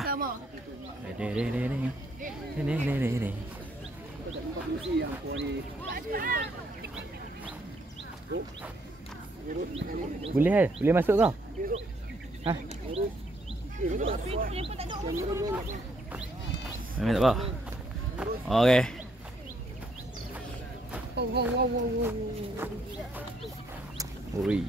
Sama. Boleh masuk kau? Hah? Memang tak apa. Okey. Oi.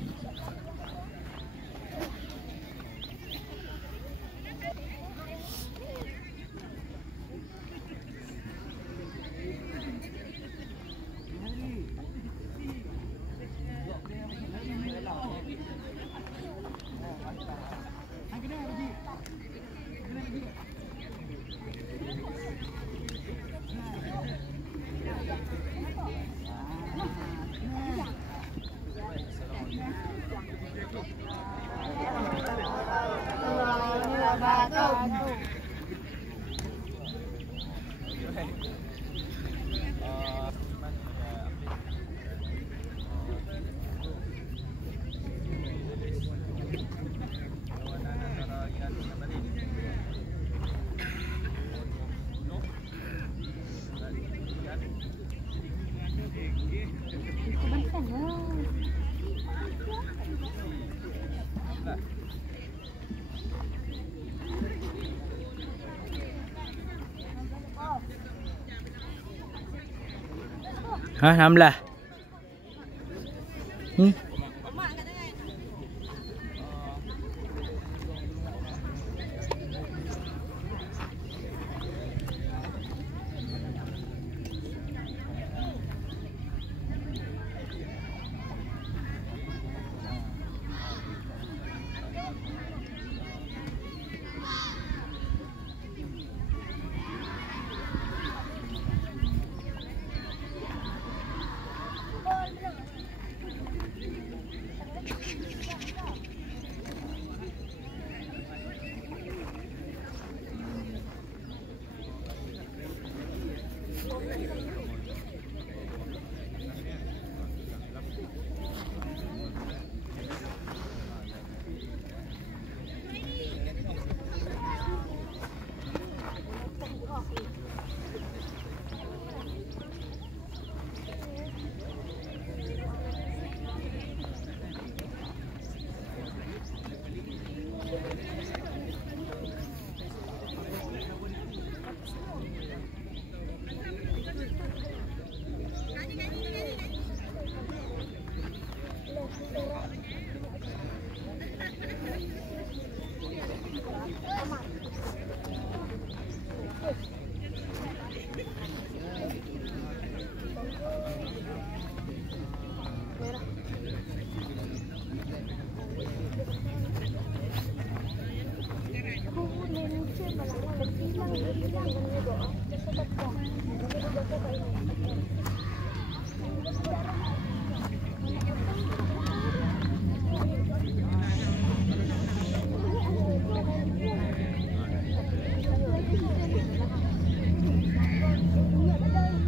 Hah, 16.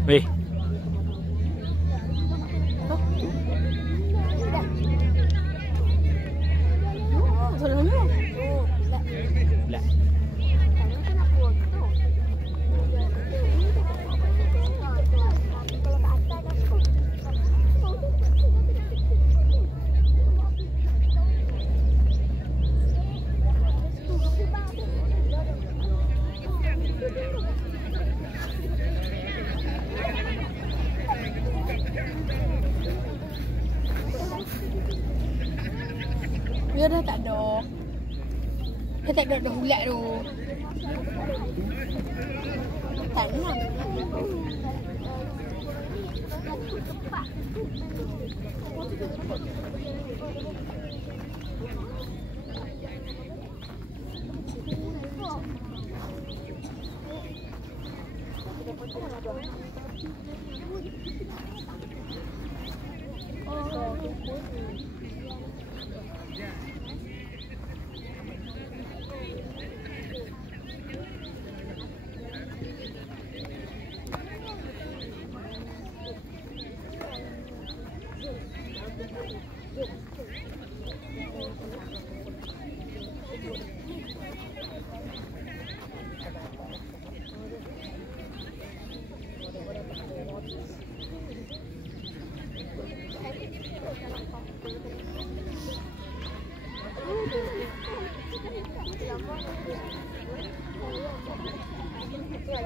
Weh. Dia dah tak ada. Dia tak ada ulat tu. Tak nak.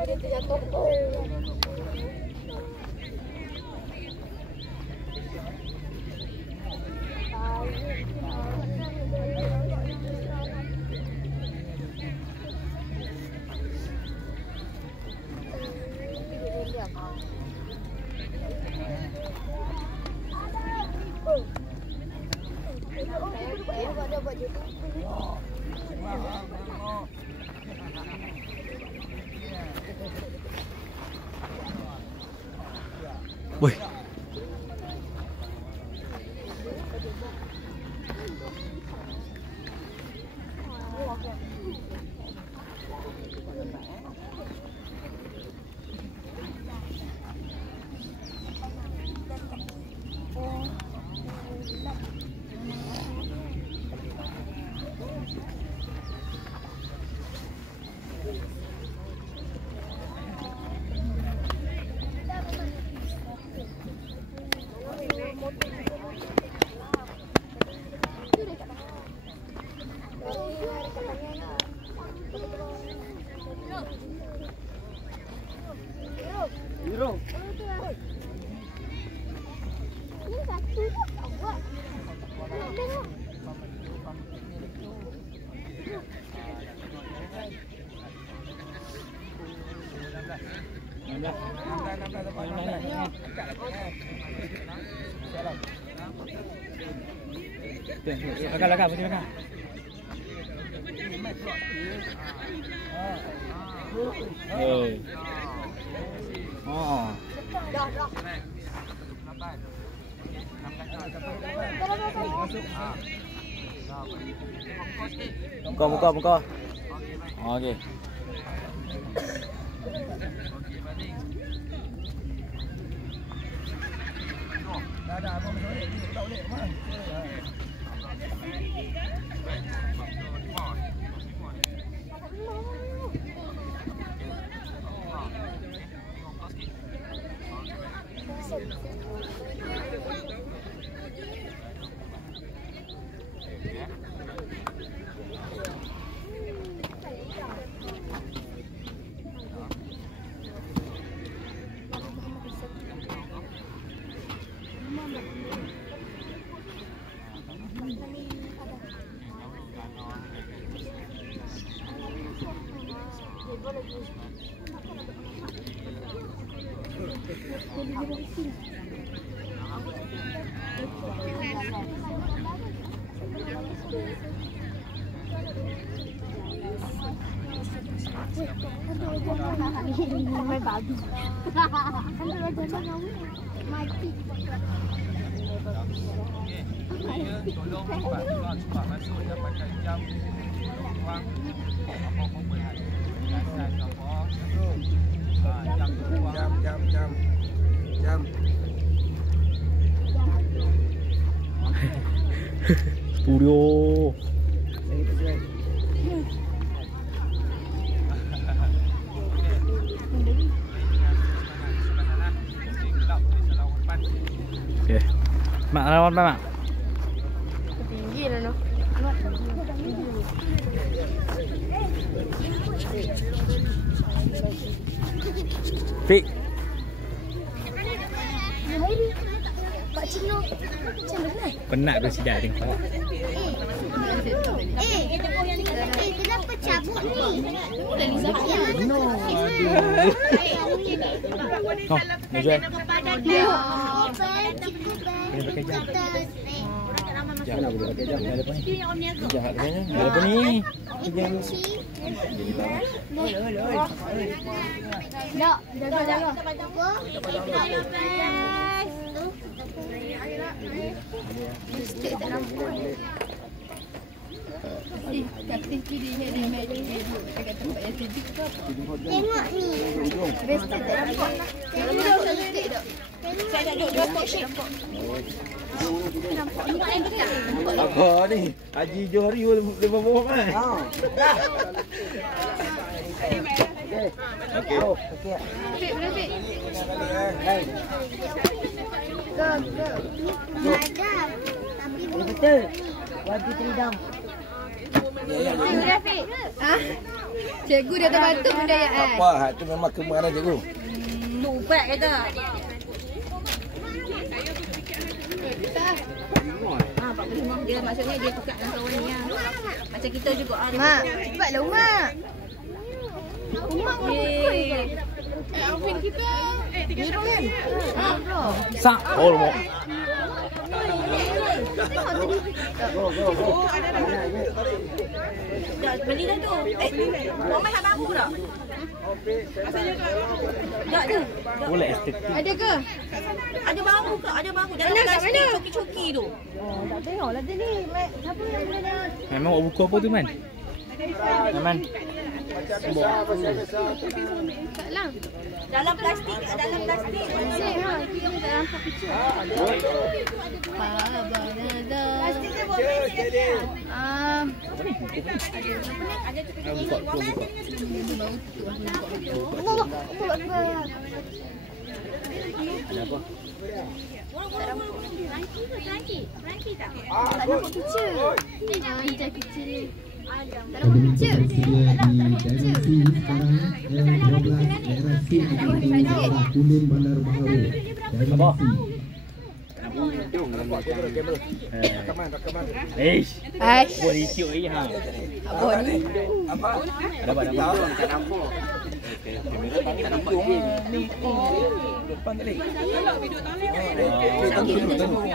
dia terjatuh. Wih. Lakar, putih lakar. Oh. Muka. Okey. Dah abang boleh tak boleh mana? Mai babi. Mati. Tolong cepat masuk dan pakai jam ruang apa-apa boleh. Biasa apa? Jam. Studio. Okay. Mak lawan apa, Mak? Tinggi lah no. Fik. Pak Cino. Macam mana? Penat tu sidak tengok. Kenapa cabut ni? Oh, ni jual. Dia pakai jam. Janganlah boleh pakai jam. Ada apa ni? Jahat katanya. Ada apa ni? Jam. Nak, jaga. Mesti tak nampak. Tengok ni. Mesti tak nampak. Saya dah duduk 2 portion. Nampak ni kan dekat. Apa ni? Haji Johari boleh bawa kan? Ha. Okey. Okey. Berapa? Go. Madam. Tapi betul. Wajib teridam. Berapa? Cikgu dah terbantu budayaan. Apa? Hak tu memang kemarahan cikgu. Lupa kata. Dia maksudnya dia tukar dengan kawan ni. Macam kita juga ada. Mak, cepatlah Mak. Mak pukul je. Outfit kita biru kan? Sak. Oh, lemok. Dah beli dah tu. Ramai dah baru dah. Dah ada. Boleh estetik. Ada ke? Ada baru ke? Ada baru. Dalam Mana kat plastik mana? coki-coki tu. Tak tengoklah tadi. Siapa yang boleh Memang awak buku apa tu, Man? Man. taklah. Dalam plastik. Dalam plastik. Cik ha, kita tak nampak kecil. Plastik dia buat plastik. Ada Ada apa? Frankie tak? Tak nampak kecil. Hijau kecil. Tak nampak Kami kecil. bersedia di Dimensi sekarang R12 daerah C daerah Kulim Bandar Baharu. Dimensi. Eish. Aish. Buat YouTube ni ha. Apa ni? Apa? Ada apa? Tak nampak. Kamera tak nampak je. Depan tadi. Tunggu.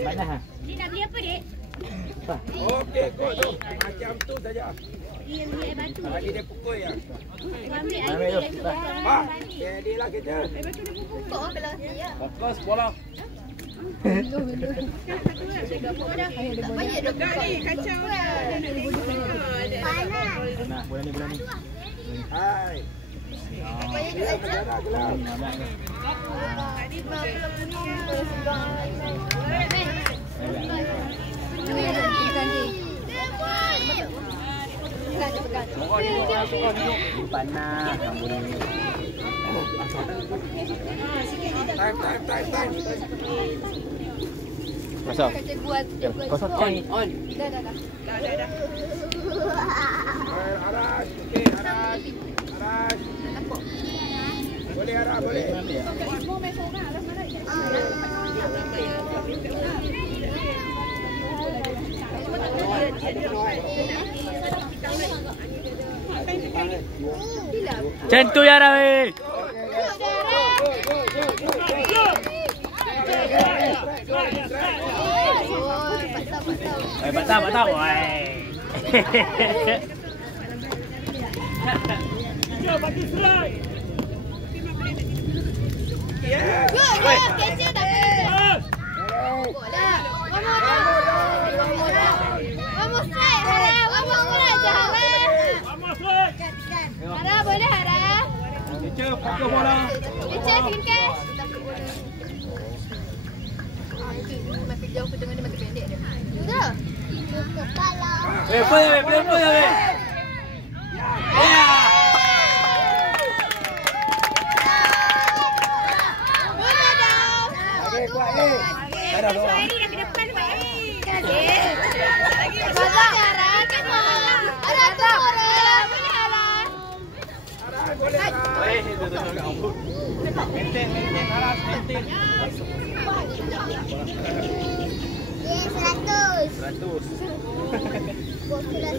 Mana ha? Dia nak beli apa, Dek? Okey, kau tu. Macam tu saja. Dia beli air batu. Lagi dia pukul ya. Ambil air Ambil tu. batu. Ah, jadilah kita. Pokok kalau siap. Fokus bola. Tak banyak dah buka. Kacau dah. Panas. Nah, bola ni. Hai. Banyak juga aja. Panas kamu ni. Time. Kosong. Kacau buat. Kosong on. Dah. Aras, okey, Aras. Boleh Aras, boleh. Macam tu ya Rawi. Patah. Woi. Go, kecil tak apa. Boleh. One more strike, Hara. One more aja, Hara. Hara, boleh Hara? Kecil, fokus bola. Kecil, green cash. Makin jauh ke tengah dia makin pendek dia. Sudah. Kepala. Play. Okey, kuat ni. Dah doa. Dah ke depan, Pak. Bapak Hara, kita. Hara, boleh Hara. Boleh Aras. Maintain Aras, maintain. 100.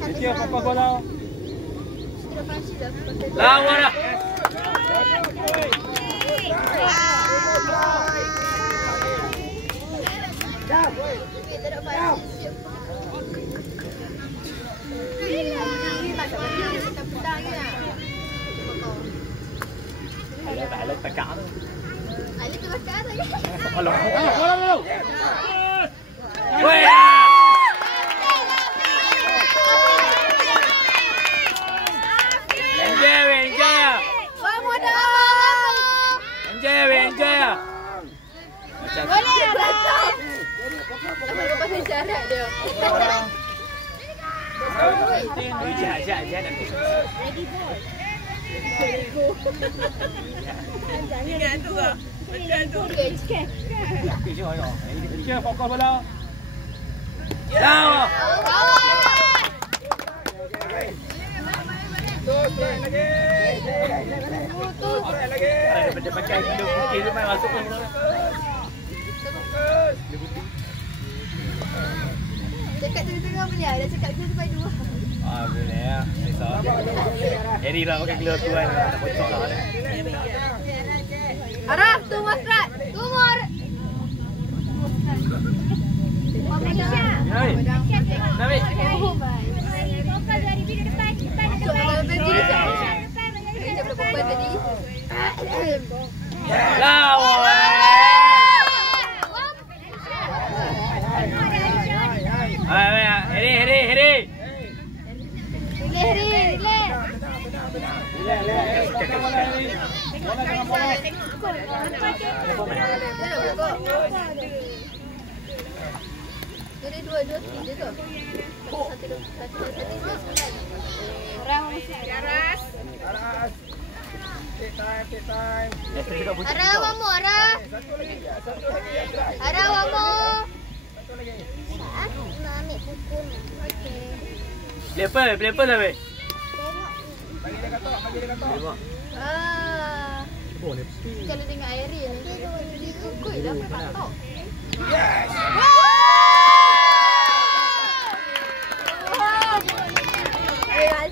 Kecil, fokus bola. Lawan dah. Alat tekak tu. Alat tu bakar lagi. Alah. Woi. Enjoy. Vamos dah. Enjoy. Boleh rasa. Apa pasal syarat dia? Jangan nanti. Ready boy. Ingat tu lah. Cheer, fokus bola. Down. Dia pakai gila putih tu main masuk ni. Cakap tengah-tengah boleh. Dah cakap gila sampai 2. Boleh ya. Eri lah pakai gila tu kan. Tak pocok lah. Araf, tu Masrat. Tumor. Malaysia. Nabi. Jadi dua je tu. Satu. Aras. Take time. Arah wamu, Arah. Arah wamu. Satu lagi. Nak ambil pukul. Okey. Play apa dah weh? Bagi dia kata. Kalau tengok Irene ni, ikut dah tak tahu. Yes!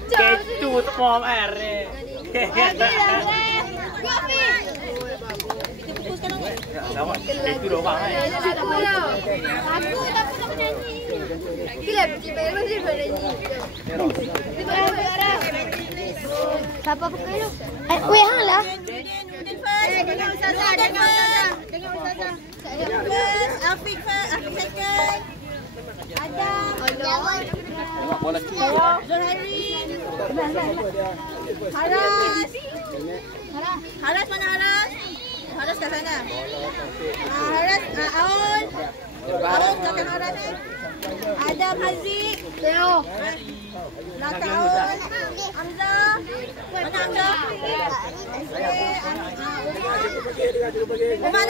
Ketu form air ni. Kita fokuskan orang. Sama. Ketu dah orang kan. Aku tak pernah menyanyi. Itulah Ciberos dia menyanyi. Siapa pakai tu? Weh hang lah. Jangan ustazah. Afiq second. Adam. Bola sikit. Zohairi. Haras mana Haras? Haras kat sana. Haras Aul. Aul kat Haras ni. Adam Haziq. Teo. Lata Aul. Hamzah. Mana Hamzah?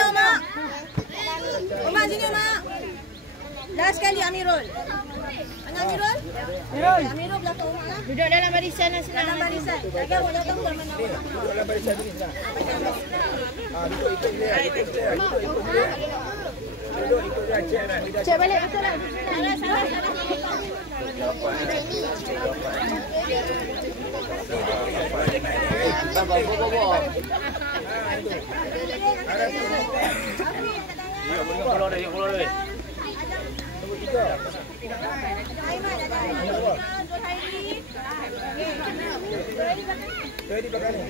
Umar. Umar sini Umar. Last sekali Amirul. Mana Amirul? Amirul belakang Umar lah. Duduk dalam barisan lah senang. Dalam barisan. Jaga awak datang bukan mana. Duduk dalam barisan ni senang. Duduk ikut dia. Cek balik betul lah. Salah. Keluar dah. Nombor 3. Ready pakai ni.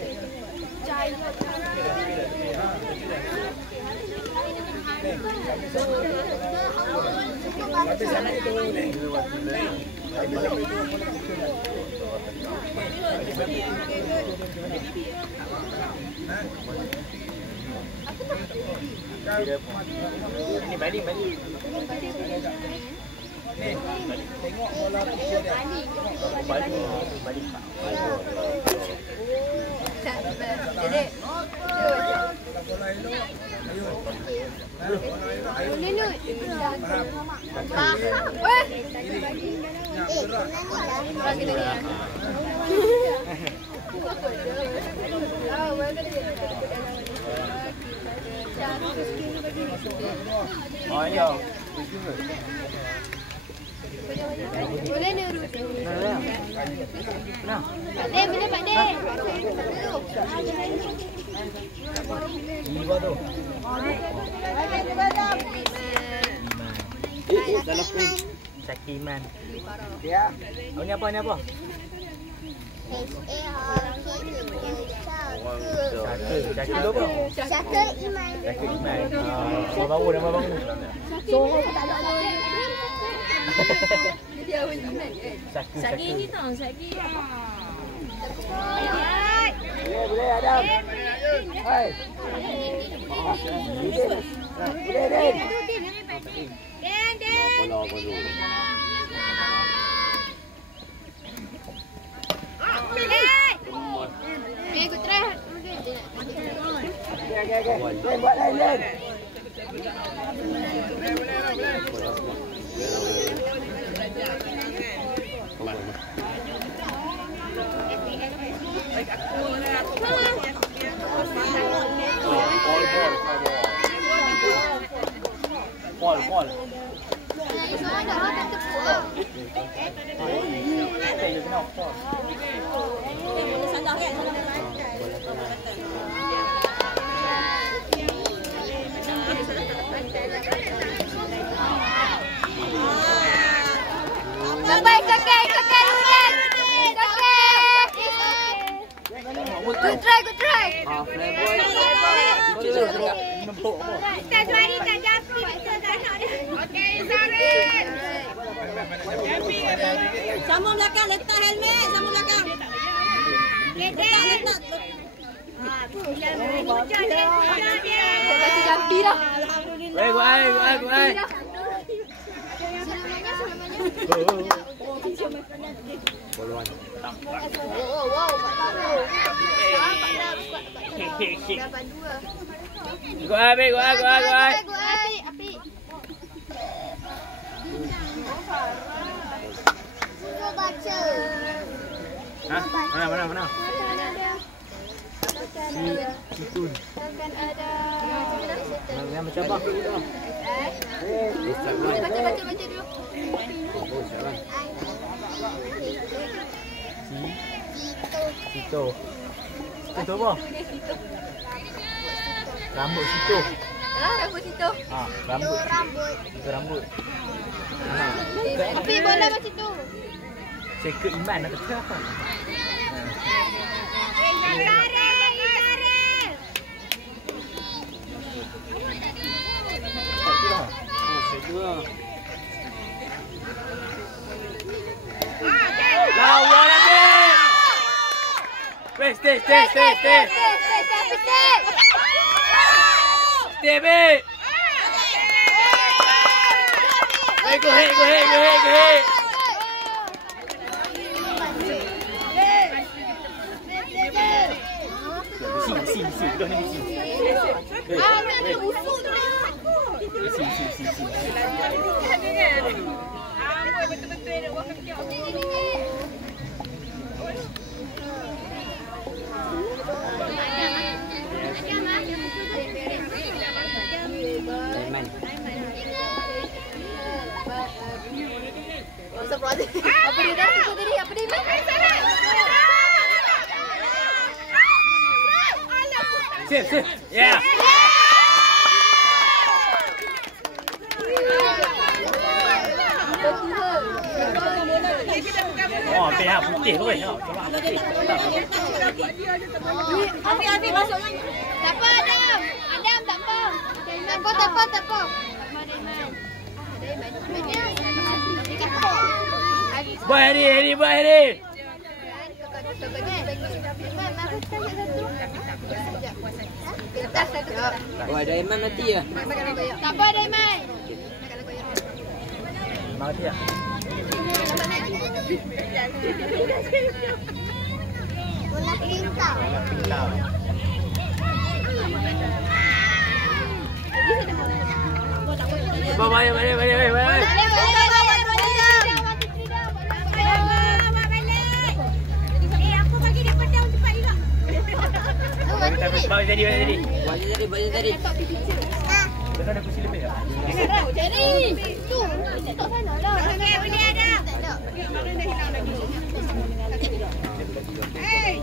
Ini balik. Ni, tengok bola kecil dia. Balik. Jadi. Bola elok. Ayo. Nenuk. Bagi dia. Oh ya. Boleh ni urut. Nah. Pak De, mana Pak De? Iba tu. Dalam pun Syakiman. Ya. Oh ni apa? Syakir apa? Syakir Iman. Nama baru. Sorang tak ada lagi. Dia awal Iman. Sagi ni tau, Sagi. Boleh Adam. Hai. Boleh. Den. Bola baru. Okey, aku try. Okey. buat lain Len. Ball. Seorang dah makan tepuk lah. Sandah kan? Sampai kakek. Good try. Kita juari kat Jafri. Kita dah nak dia. Okey, Zarin. Sambung belakang, letak helmet. Sambung belakang. Letak. Hujan dia. Saya baca jampi dah. Go ai. Wow. Dapat 2. Go ai. Api. Suruh baca. Mana? Situn. Akan ada. Yang macam apa? Baca dulu. Sito apa? Rambut Sito. Rambut situ. Rambut. Api bola macam tu. Secret iman nak kata apa? Lawan lagi. Stay. Stay back. Go ahead. Si, dah ni si. Mana usuk tu dah. Si. Betul-betul nak buat kerja. Apa dia dah suka tadi? Apa dia Iman? Sip. Yeah. Oh, pihak putih tu kan. Api masuk. Tak apa Adam. Tak apa. Buat hari. Oh, ada Iman mati ya? Tak apa Daiman. Mati ya? Bola pintau. Bye. Aku bagi dia pedang cepat juga. Bawa jadi. Balik tadi. Betul ada kursi lebih tak? Jadi. Tu. Tok sana lah. Okey, boleh ada. Mana dah hilang lagi. Hey.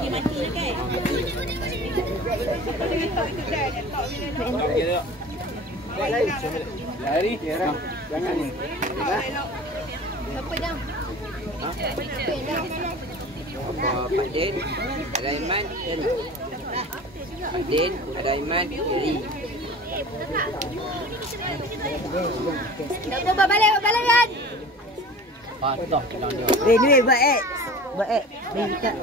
Dia mati dah kan? Lari. Jangan ni. Apa dah? Pak Din, ada Iman, Eri. Pak Din, ada Iman, Eri. Tak apa, balik kan? Patah. Ni buat X. Ni dekat.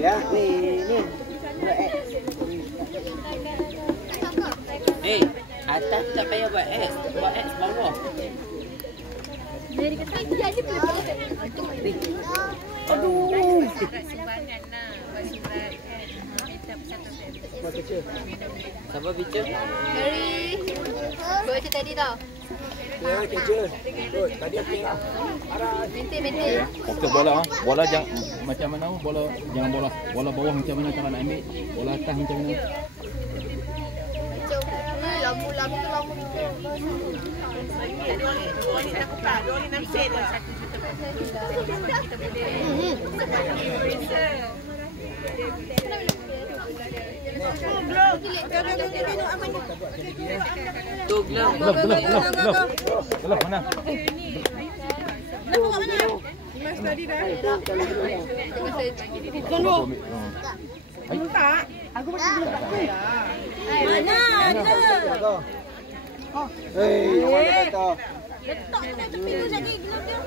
Ya, ni. Atas tak payah buat X. Buat X bawah. Jadi kata dia je boleh. Aduh. Sumbangan lah. Buat surat kan. Minta persatuan. Siapa bicara? Dari gua macam tadi tau. Ya, kecil. Good. Tadi okey lah. Maintain. Okey, bola jangan macam mana? Jangan bola bawah macam mana cara nak ambil? Bola atas macam mana? Lama tu lama. Tu gelap. Gelap mana? Mana ada? Hei, mana kata? Letak je tepi tu jadi gelap dia.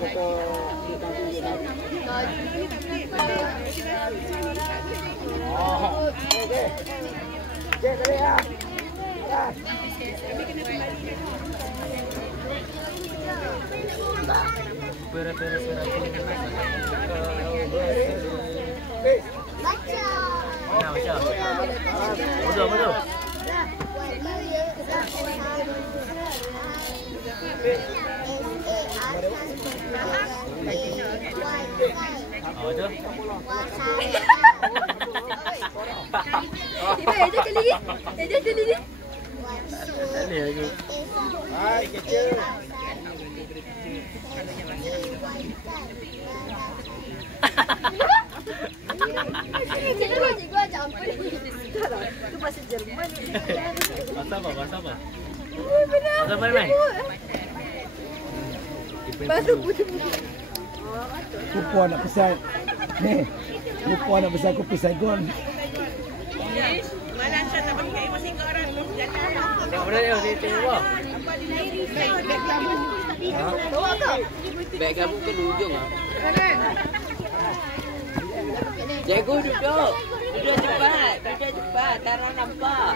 Betul. Eja kali ni. Hai, kecil. Cikgu ajak apa ni? Tu bahasa Jerman. Bahasa apa? Benar. Bahasa mana? Bahasa putih. Lupa nak pesan. Ni. Lupa nak pesan kopi Saigon. Tengok. Beg kamu ke hujung ah. Cikgu duduk. Duduk cepat. Tak nak nampak.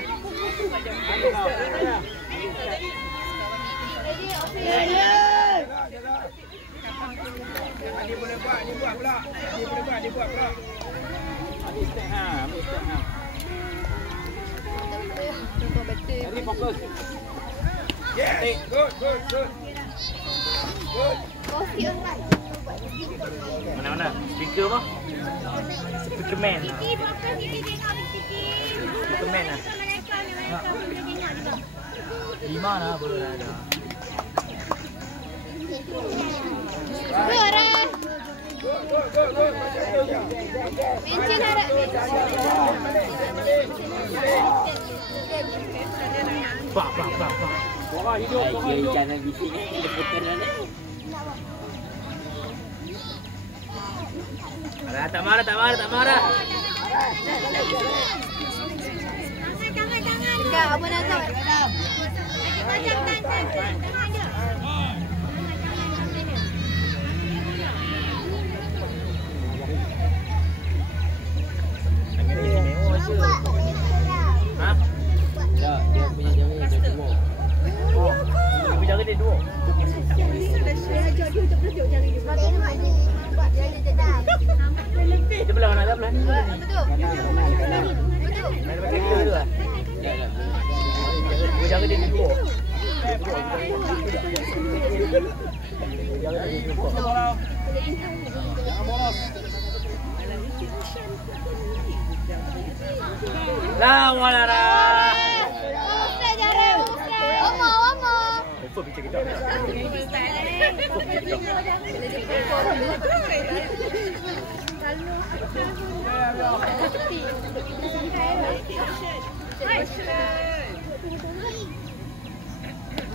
Dia boleh buat, dia buat pula. Ambil step ha. Ini fokus. Yes, good. Mana? Speaker apa? Speaker man. Speaker man lah. 5 lah boleh ada. Orang. Mencin harap. Pak. Orang hidup. Jangan bising ni. Dia putar ni. Tak marah. Enggak, apa Nazar? Ha? Tak, dia punya jaga dia dua. Dia punya jaga dia dua. Dia belah mana dah belah? Betul. Mana pakai kita dulu ah? Tak. Dia jaga dia dua. Jaga dia dua. Jangan bolos. Lah, walara. Omo. Apa bincang kita?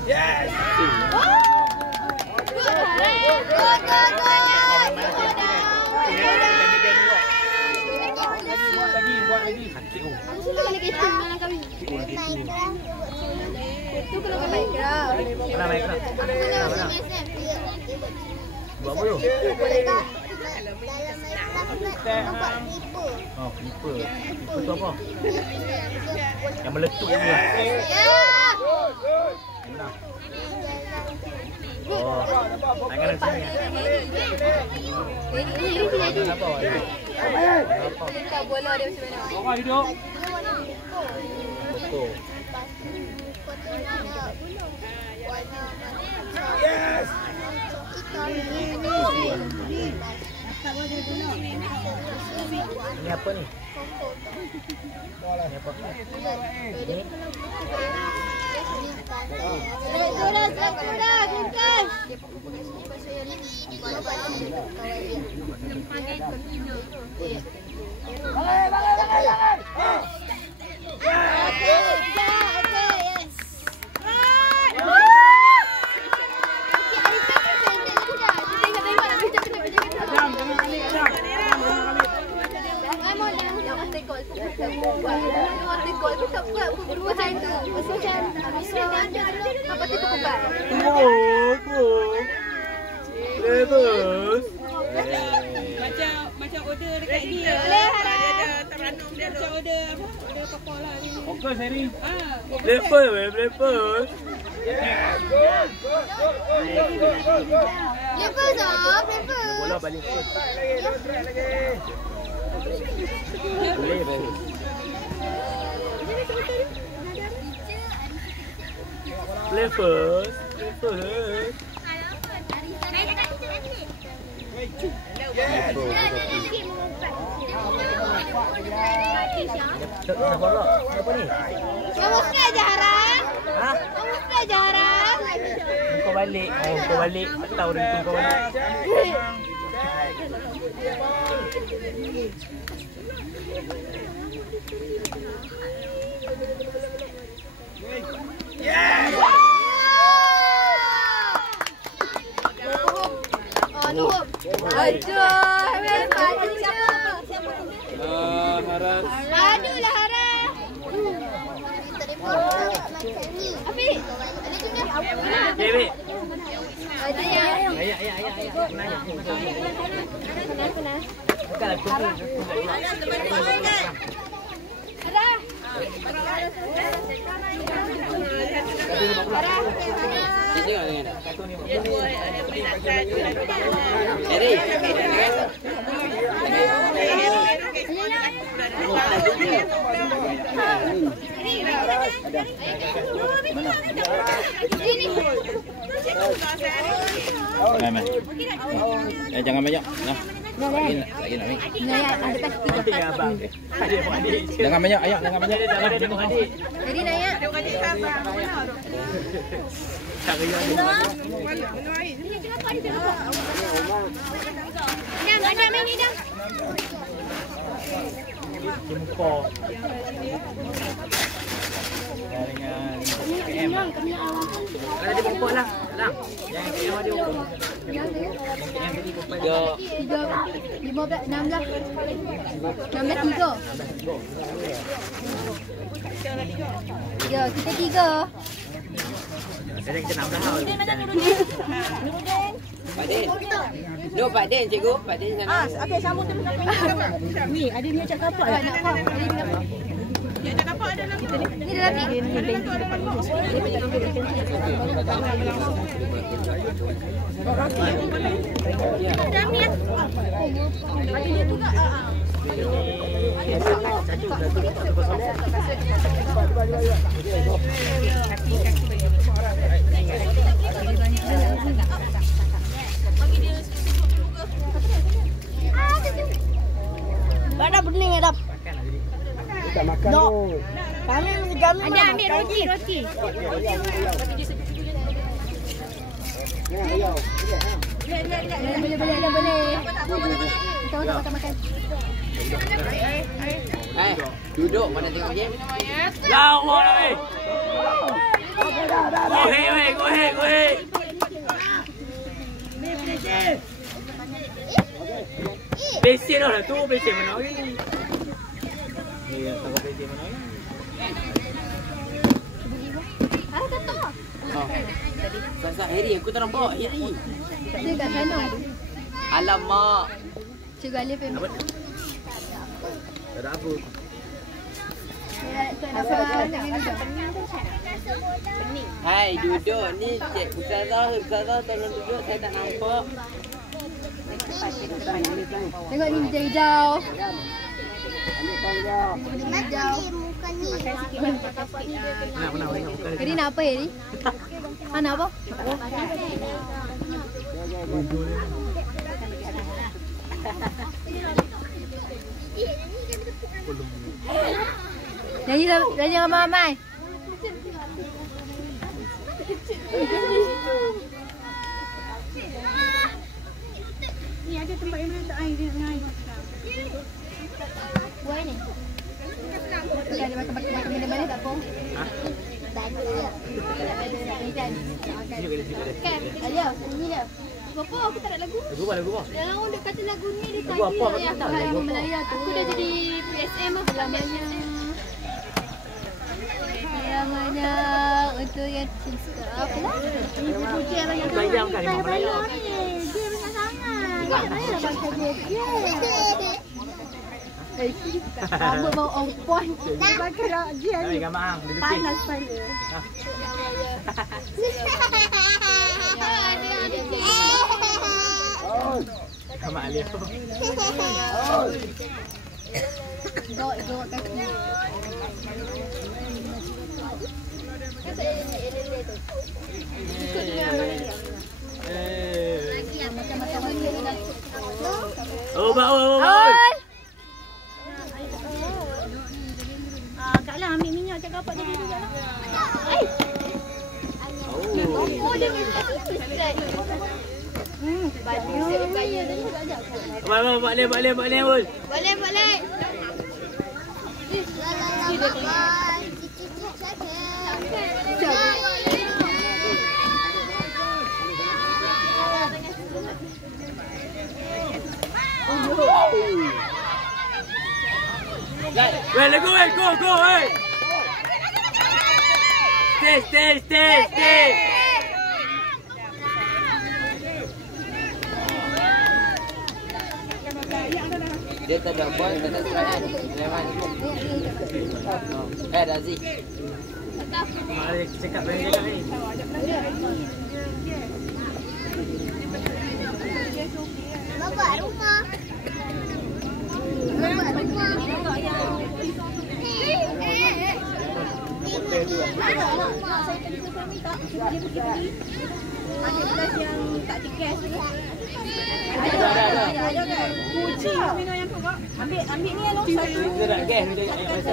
Yes. Buat lagi. Sakit oh. Itu kalau ke background. Mana background? Mana? Buat apa tu? Nampak nipu. Oh, flipper. Flipper tu apa? Yang meletup tu. Ya. Menang. Oh, tangan dari sini. Kenapa awak? Kita bola dia macam mana? Orang hidup. Pokok. Yes. Ini apa ni? Ini apa? Macam order dekat ni. Dia ada teranum dia macam order apa? Order apa lah ni. Okey, seri. Lepas. Bola balik. Boleh balik. Play first. Apa ni? Kamu suka jarang? Ha? Kamu suka jarang? Kau balik. Kau balik. Tak tahu dah kau balik. Yes. Nuhum. Aduh, padu siapa? Haras. Padu lah Haras. Api. Dewi. Ayah. Jangan banyak. Nah. Lagi nak ni. Jangan banyak, ayah, jangan banyak. Jadi Naya. Jempol. Dengan kalau dia pokok lah. Lang. Yang KM ada pokok. Yang KM tadi pokok. 15, 16. 16 3. Ya, kita 3. Jadi kita 16 lah. Pak Din. No, Pak Din, cikgu. Pak Din sana. Okey, sambung tu. Ni, ada ni cakap apa? Nak apa? Dia cakap apa ada lagi? Ni dah lagi. Dah bening dah. Tak makan tu. Kami jamu. Ada ambil roti. Boleh. Kita makan. Duduk mana tengok game. Lawa oi. Go ahead. Pesen lah tu, pesen mana lagi? Ni tak kau pesen mana lagi? Sasa Harry, aku tak nampak Harry. Dia kat sana. Alamak. Cik Galih payment. Tak ada apa. Hai, duduk ni Cik Ustazah. Ustazah tolong duduk, saya tak nampak. Tengok ni hijau-hijau. Jadi nak apa ni? Nak apa? Nyanyi ramai-ramai. Ni ada tempat yang boleh letak air dia dengan air. Buat ni. Ada makan benda-benda tak apa? Tak ada. Kan? Ayo, nyanyi dah. Bapa, aku tak ada lagu. Lagu apa? Dalam orang dia kata lagu ni dia Lagu apa? tanya aku yang Melaya tu. Aku dah jadi PSM lah. Lamanya untuk yang cinta. Apa lah? Puji yang banyak sangat. Bayang kan Saya Imam bayar Raya. ni. Dia banyak sangat. Saya dah baca dia. Rambut bau on point. Pakai dia Hai, ni. gambar hang. Dia lukis. Panas kepala. Gambar Alif. Dok kaki. Ikut dengan mana dia? Macam-macam dia dah. Oh, bau. Kak Lang ambil minyak cakap apa tadi juga lah. Oh, dia mesti selesai. Baju saya kaya tadi tak ajak. Balik, Ul. Balik. Weh, go, hey. Stay. Dia tak ada ball, tak ada serangan. Lewat. Razi. Mari cakap berani ni. Bawa rumah. Saya tadi saya minta dia pergi. Ada belas yang tak digas tu. Ada kan? Puji minum yang tu kak. Ambil ni yang satu. Kita nak gas ni yang biasa.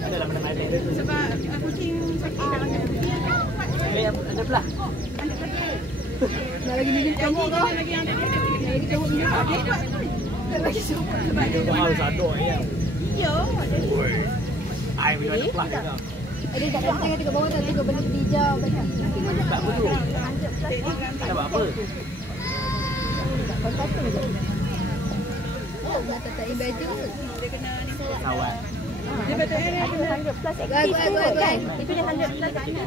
Adalah mana-mana. Sebab kucing sakit kalau ada. Ni ada belah. Nak lagi minum kamu kau. Lagi yang ada. Lagi jauh minum. Lagi suka. Sebab dia Kau harus aduk ya. ya. Ai minum ada belah juga. Ada kat tengah tengok bawah tak tengok benda hijau tadi. Tak apa tu. Tak buat apa. Oh, nak tak baju. dia kena ni. Kawan. Dia patutnya ada 100 plus Gua kan. Itu dia 100 plus aktif.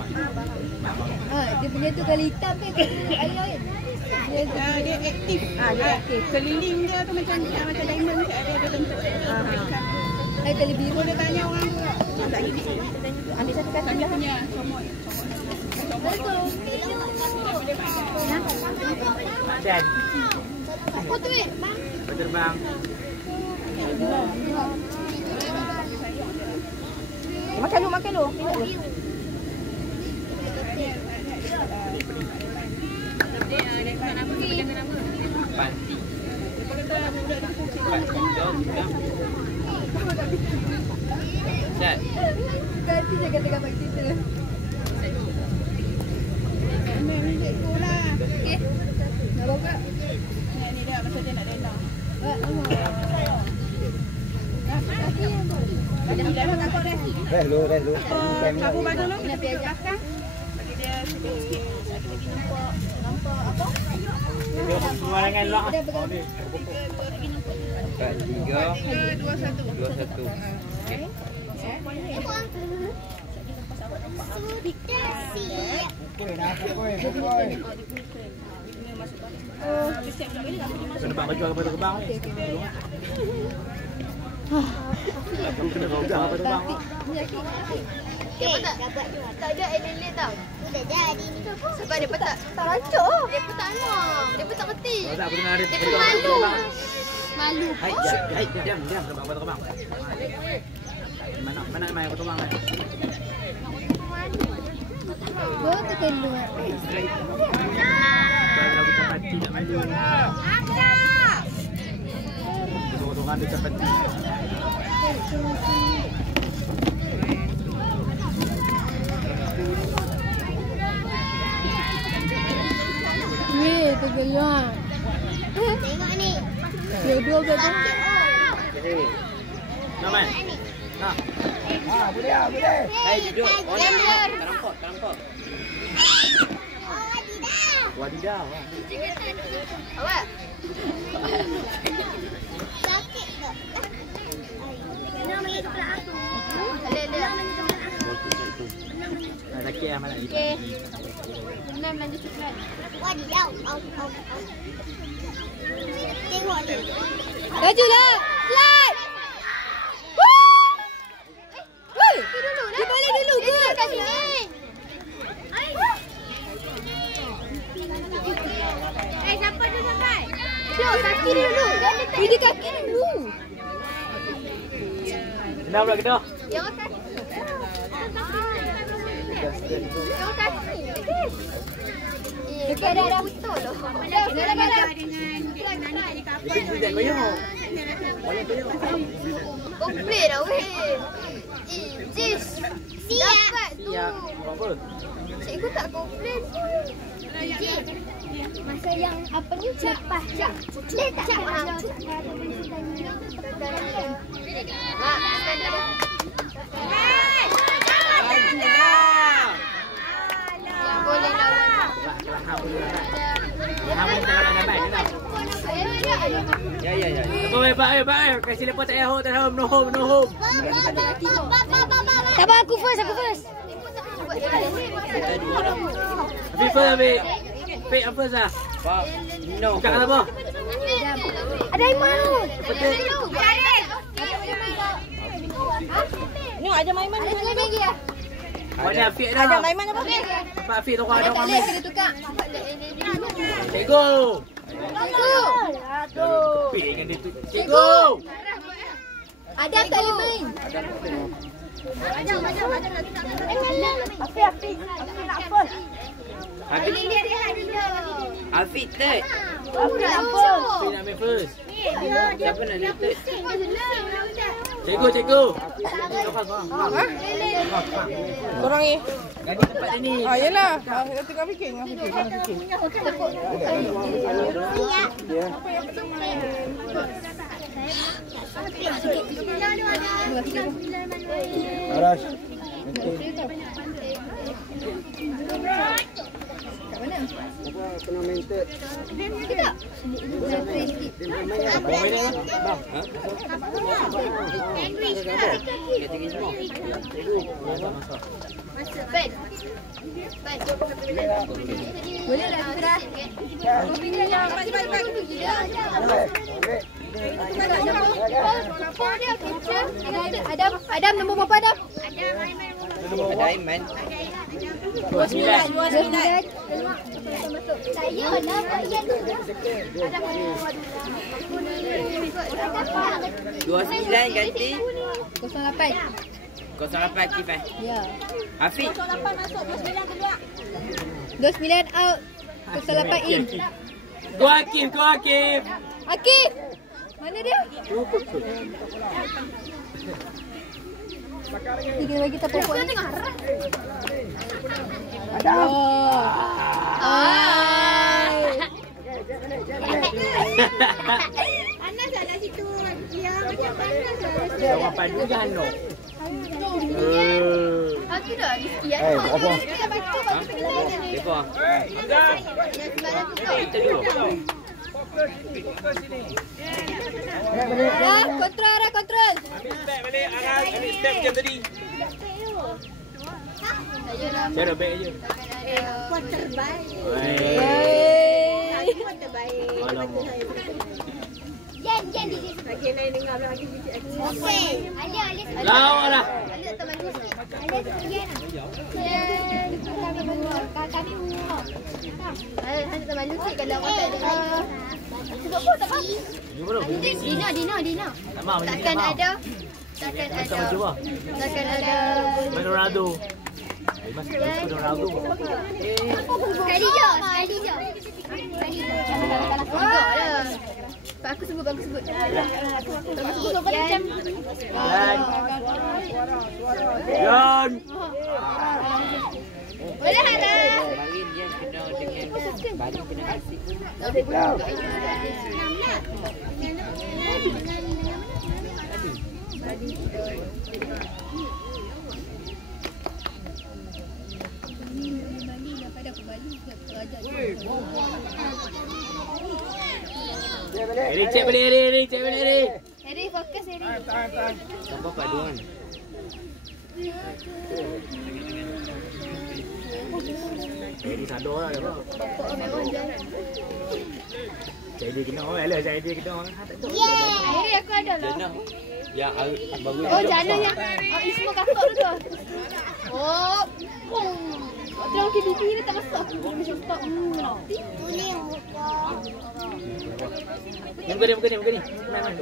Dia punya tu kali hitam kan. Air. Dia aktif. Dia aktif. Keliling dia tu macam diamond macam ada bentuk. Kali biru Dia tanya orang tu. Tak ini. ambil satu kata Dia punya comot. Dan Apa tu terbang. Makan lu. Panti. Set. Ganti je kata gambar kita. Nak bawa pula? Ni dah masa dia nak rela. Hello. Kamu baju lu. Nak pergi ajak. Bagi dia sikit. Nampak apa? Dia sembarangan lah. Dia pegang. 4, 3, 2, 1. Okey. Kena bang jual kepada kebang. Kena roga kepada bang. Tak ada lele tau. Sudah jadi ni. Sebab dia pun tak rancak. Dia pun tak emang. Dia pun tak kerti. Tak aku dengar dia. Dia pun malu. Malu. Hai, diam. Kena bang kepada kebang. Mana main kepada kebang kan? Gua terkeluar. Kalau kita pati nak main dulu. Tolong dia pati. Weh, terkeluar. Tengok ni. Dua betul. Nak main? Nak. Boleh. Hai, duduk. Oh, tak nampak. Wadidaw. Awak. Sakit tak? Nak main sebelah aku. Laki lah malam ni. Enam lagi coklat. Wadidaw. Tengok ni. Lajulah. Slide. Dia balik dulu ke? Kat sini. Siapa tu sampai? Jom, kaki dia dulu. Dia kaki dulu. Kenapa pula kita? Yang kaki. Yang kaki. Dekat ada betul loh. Dah. Dia koyong. Komplain dah weh. Jis. Dapat tu. Ya, apa? Cikgu tak komplain pun. Masa yang apa ni cepat. Dia tak faham. Mak, stand up. Yang boleh lawan. Ya. Baik. Kasih lepas tak payah no home. Tak apa, aku first. First ambil. Pick up first lah. No. Cakap apa? Ada Aiman tu. Ni ada Maiman. Ada lagi ya? Ada Afiq dah. Ada Maiman apa? Pak Afiq tu ada Tak orang boleh ambil. kena tukar. Cikgu. Satu. Pick dengan dia tu. Cikgu. Ada tak boleh main? Afiq nak apa? Afiq third. Aku nak apa? Afiq nak ambil first. Siapa nak dia third? Cikgu. Korang ni. Ganti tempat dia ni. Yalah. Tengah fikir. Aras. Kena minta. Ben. Boleh lah kita. Adam nombor berapa Adam? Ada Aiman. 29. Saya nak bayan tu. 29 ganti. 08. 08 Akif eh. Ya. Afiq. 29 out. 08 in. Go Akif. Akif. Mana dia? Tiga bagi kita pokok ni. Ada. Panas tak kat situ? Dia macam panas lah. Orang padu jangan. Aku dah Rizky ya. Apa? Depa. Kita dulu. Ya, kontrol. Step balik Aras. Step jam tadi. Saya dah baik je. Quarter baik. Hey. Semua terbaik. Alamak. Jen di sini. Lagi lain dengar lagi bicik lagi. Okey. Ali. Lawa lah. Ali tak malu sikit. Ali Jen. Kami berdua. Kami berdua. Hanya tak malu sikit kalau orang tak dengar. Sebab apa tak faham? Dina. Takkan ada. Takkan ada. Menorado. Mas Menorado. Sekali je. Enggak lah. Aku sebut. Aku sebut apa macam. Yan. Boleh harap. Kemarin dia kena dengan baling kena asik. Eri cek balik. Eri fokus Eri. Apa paduan? Eri sadar lah. Bapak memang jalan. Saya dia kena. Saya dia kena. Eri aku ada lah. Jana. Ya, bagus. Oh, Jana yang Isma kakak tu. Oh. Terang ke bibi ni tak masuk. Macam stop. Bukan ni. Main.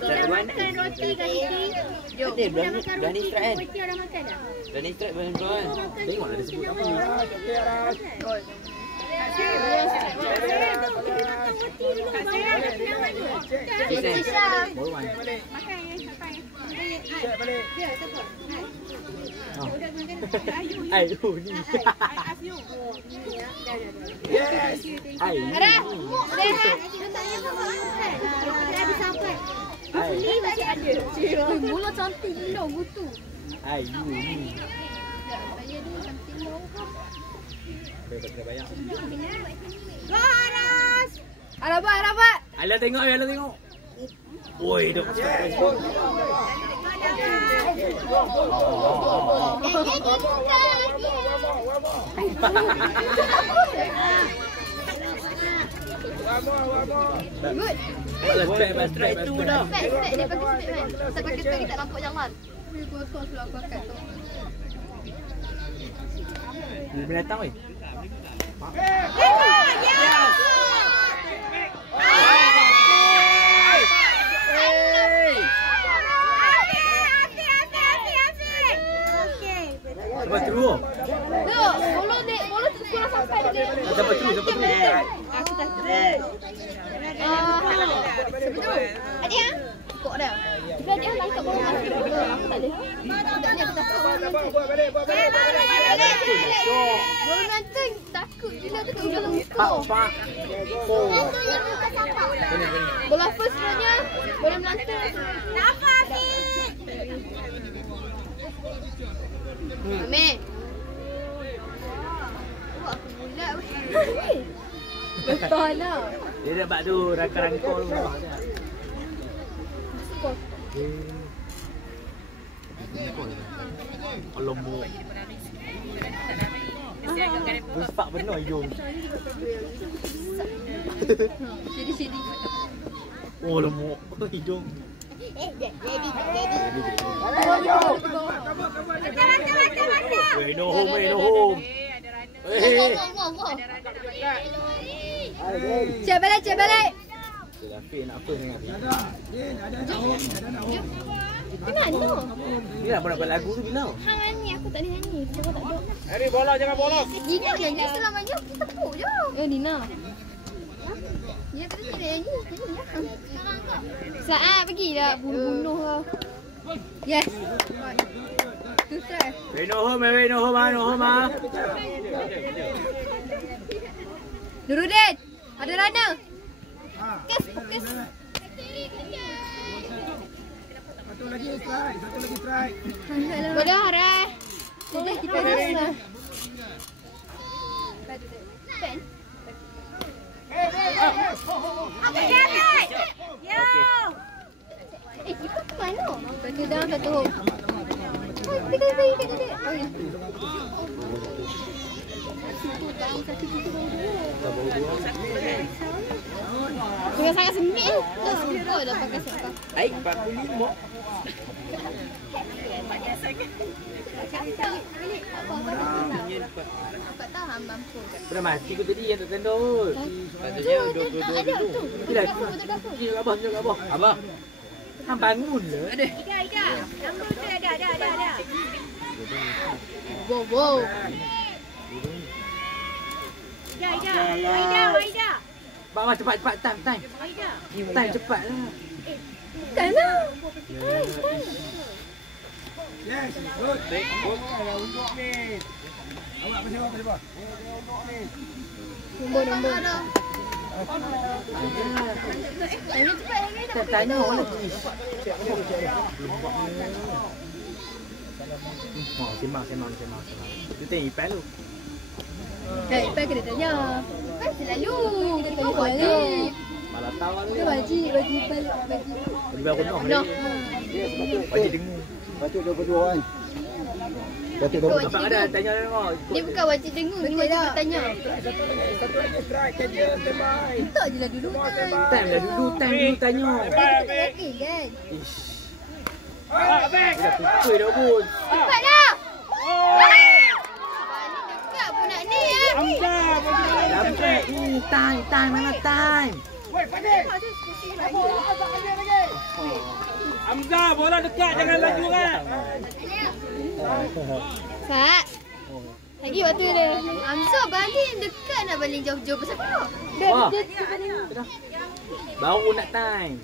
Kita makan roti kali ni. Jom. Dah ni strike kan? Kita orang makan dah. Dah ni strike betul-betul kan? Tengoklah dia sebut apa. Ayu ni. Yes. Ayu. Ara, muk dia. Kita tak payah makan. Kita habis sampai. Ni masih ada. Mula cantik gila butu. Ayu ni. Saya dulu cantik mau. Kena bayar. Laras. Arabat. Ala tengok. Oi, dok. Good. Strike tu dah. Spek dia pakai spek kan. Tak pakai spek kita nampak jalan. Aku sudah aku pakai tu. Dia binatang weh. Sampai terus. Duk, bola tu sekolah sampai dia. Sampai terus. Aku tak tahu. Sebetul. Adik ah. Kok dah. Dia dia langkap bola masuk. Aku tak boleh. Tak ni aku takut bola nanti. Bola nanti takut gila tu kat dalam skor. Bola first sebenarnya bola melantar. Nafas ni. Amin. Wah, aku bulat weh. Betul lah. Dia dapat tu rangka-rangka tu. Skor. Alamak. Besar benar hidung. Jadi. Oh, lemuk hidung. Jadi. Weh, no home. Cek balik. Rafi nak apa sangat? Kenapa? Ni nak buat lagu tu bila? Hang ni aku tak boleh nyanyi. Sebab tak ada. Hari bola jangan bolos. Dina nyanyi selamanya kita tepuk je. Dina. Ya betul dia nyanyi. Saat pergi dah bunuh kau. Yes. Tu strike. No home. Nurudin, ada runner. Fokus. Satu lagi strike. Boleh Harai. Boleh kita rasa. Pen. Kita ke mana? Kita dalam satu home. Kita kat dia. Dengan sangat sempit. Tak suka dah pakai sepak. Aik 45. Tak tahu hang mampu. Pernah mati kau tadi yang tak tendul. Patutnya 22 dulu. Tidak. Tunjuk abah, tunjuk abah. Abah. Hang bangun le. Ada. Ida. Nombor tu ada. Wow. Ida. Bawa cepat time. Time cepat lah. Tak nak. Yes, good. Awak pasal apa tadi, Pak? Nombor. Tak tanya lagi. Sembang. Tu tengok ipal lu. Ipai kena tanya. Ipai selalu. Kita tanya balik. Malah tahu lu. Kita wajib ipai. Bagi baru noh. Wajib dengar. Patut 22 kan? Patut 22. Abang ada tanya tengok. Dia bukan wajib dengar, dia wajib bertanya. Satu lagi strike kerja standby. Tak je lah dulu. Time dulu tanya. Kita yakin kan? Ish. Dah pukul dah pun. Cepat lah! Balik dekat pun nak ni eh. Lambat ni time mana time. Hamzah, bola dekat, jangan laju kan. Fat. Lagi waktu dia. Hamzah balik dekat nak balik jauh-jauh pasal apa? Wah. Baru nak time.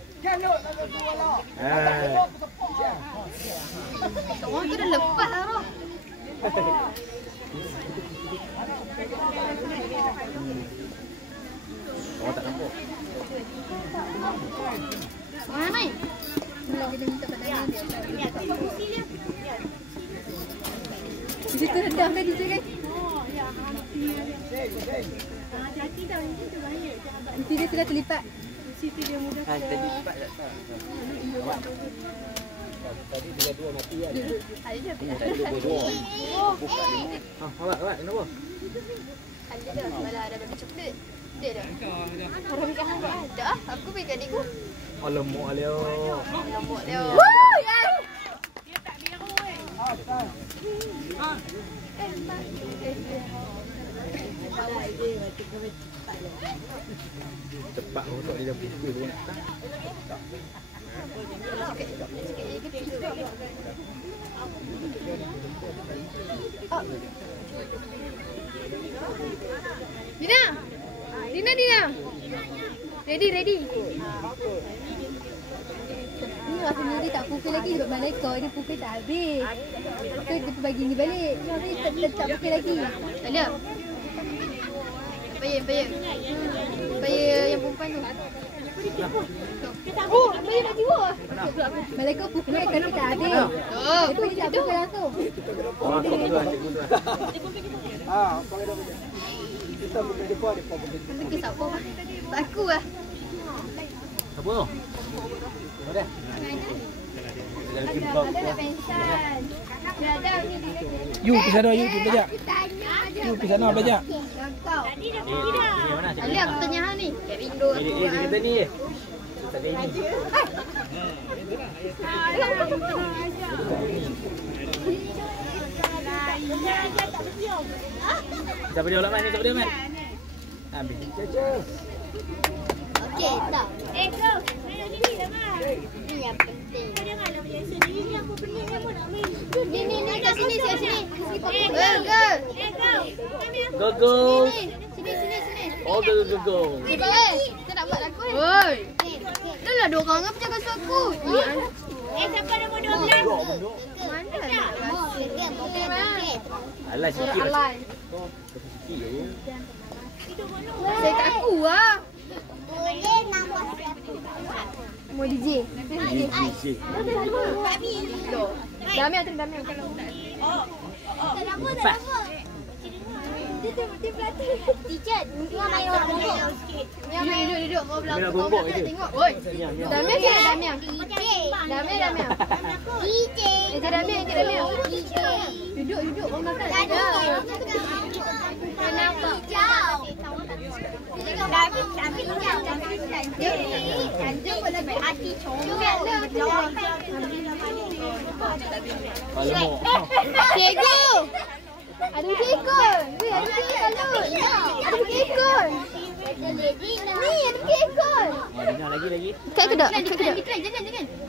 Orang tu dah lepas lah roh. Orang tak nampak. Orang main? Bila kita minta pertanyaan dia. Di situ rendah kan DJ kan? Nanti dia sudah terlipat. Tadi cepat tak tahu. Tadi dua mati kan? Ada dia apa? Tadi dua. Awak kenapa? Ada dah. Malah ada bagi coklat. Dia dah. Orang ikan hangat ada. Aku bagi adikku. Oh lemuk dia. Lemuk dia. Woo! Ya! Cepat rotok dia dah pukul pun nak tak. Dina. Ready. Ni rasa sendiri tak pukul lagi sebab Malaika dia pukul tak habis. So dia bagi ni balik. Ni tak pukul lagi. Tak ada. Payah yang perempuan tu. Oh, payah nak jiwa. Malaika pukul kan tak habis. Lepas dia tak pukul langsung. Oh, cikgu tu. Pakai dah. Kita bukan depan dia pun. Nanti ke siapa? Aku lah. Apa tu? Ada. Ada nak pensan. Ada ni dia. You pergi sana, you belajar. You pergi sana belajar. Kau. Mana cikgu? Ali aku tanya hang ni. Kat window tu. Dia kata ni. Tak ada ini. Siapa dia ulama ni? Siapa dia man? Ambil. Okey, tak. Go. Main sini dah, Mak. Ni yang penting. Janganlah macam sini. Ni aku pening apa nak main. Ni kat sini. Go. Go. Sini. Oh, go. Kita nak buat lagu. Oi. Dah lah 2 orang apa jaga suku. Siapa nombor 12? Mana nak okey, Alah sikit. Alai. Sikit je. Saya kat aku lah. Mau DJ. Damian. Empat. Teacher, duduk. Kau Main belakang. bongkok je. Tengok. Oi. Yang. Damian ke Damian? Damian. DJ Damian. Duduk. Orang makan. Anjing pun lebih hati comel. Cikgu. Ada kekon. Weh, ada kekon. Ada kekon. Ni ada kekon. Dengar lagi. Kat kedok. Jangan.